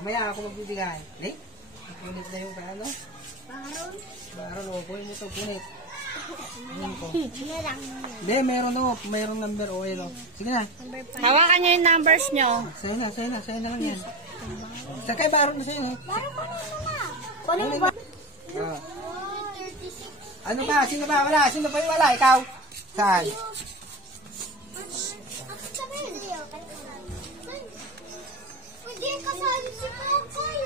Mamaya ako magbibigay. Eh? Punit na yung paano? Baron? Baron o. Kunin mo ito, punit. Kunin ko. Meron. Hindi, meron o. Mayroong number o. Ayun o. Sige na. Hawakan nyo yung numbers nyo. Sa'yo na lang yan. Sa kay Baron na sa'yo. Baron pa na. Kunin mo ba? Ano ba? Sino ba? Wala. Sino ba yung wala? Ikaw? Saan? Pwede kasali si Pokoy.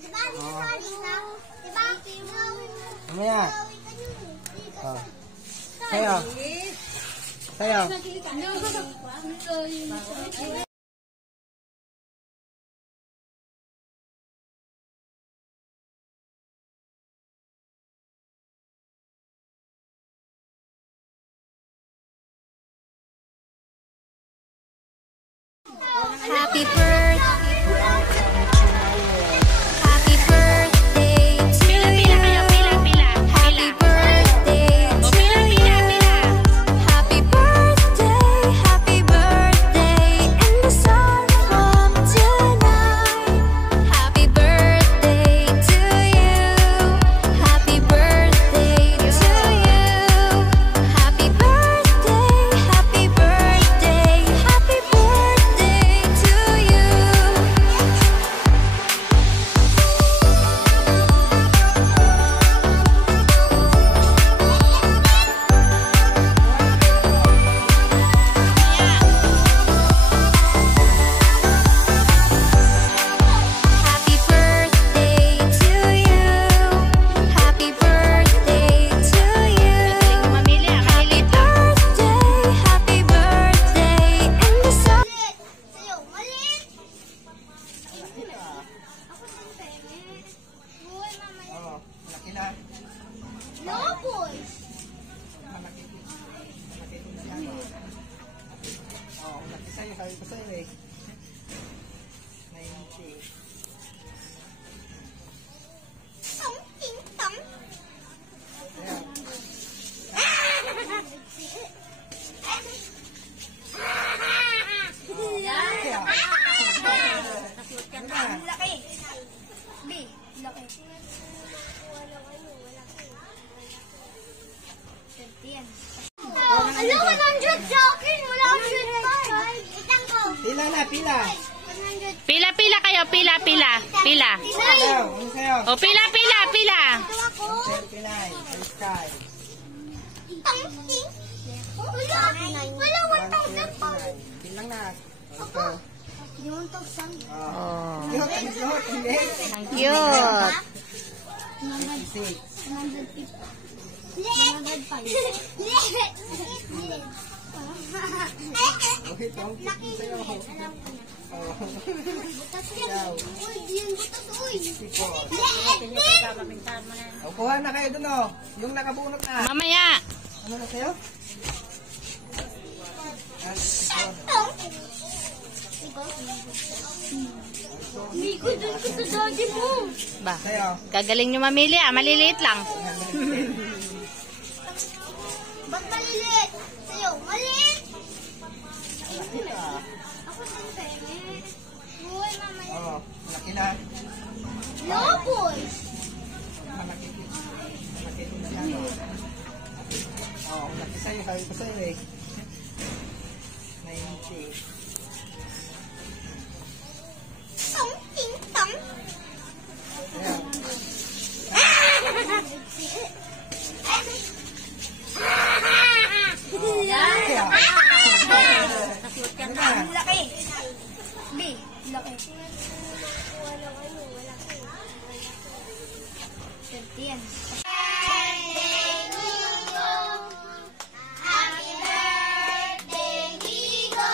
Diba? Kasali na? Diba? Mamaya. Sa'yo. Sa'yo. Happy birthday. Happy birthday to you. Happy birthday to you. Happy birthday in the sun from tonight. Happy birthday to you. Happy birthday to you. Happy birthday, happy birthday, happy birthday to you. Happy birthday to you. Happy birthday to you. Happy birthday in the sun. Sa'yo, maliit. Ako din sa'yo. Buhay mamaya. Oo. Malaki na. No, boys. Malaki. Malaki na lang. Oo. Malaki sa'yo. Sabi ko sa'yo eh. 90. Tom, ting, tom. Ayan. Kaya. Laki. B, laki. Yan. Ala, 100 sa akin. Wala akong shoot pa. Itang ko. Pila na, pila. 100. Pila kayo, pila. Sa'yo. Ano sa'yo? O, pila. Ito ako. 39. Sa sky. Tom, ting. Wala 1,000 pa. 139. Pilang na. Ito. Yung 1,000. Oh. Cute. Ang cute. Hindi. Ang cute. 56. 150. 105. Okay, ito ang cute din sa'yo. Oo. Butas yan. Uy, yung butas, uy. 54. Leete! O, kuha na kayo dun o. Yung nakabunot na. Mamaya. Ano na sa'yo? Migo, dun ko sa daddy mo. Ba, Sa'yo. gagaling nyo mamili maliliit lang. Ba't maliliit? Sa'yo, maliit. Ako din sa'yo. Buhay mamaya. Oo. Malaki na. No, boys. Malaki. Malaki din na lang. Oo, malaki sa'yo. Sabi ko sa'yo eh. 90. Tom, ting, tom. Ayan. Kaya. Ano na? Laki. B, laki. 30 yan. Happy birthday, Nico.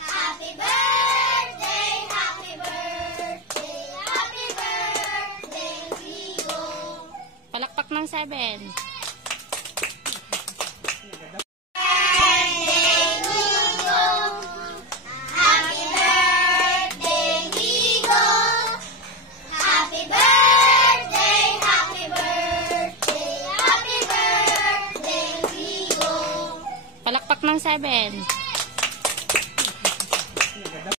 Happy birthday, happy birthday, happy birthday, Nico. Palakpak ng 7. Happy birthday, Nico. Happy birthday, happy birthday, happy birthday, Nico. Palakpak ng 7.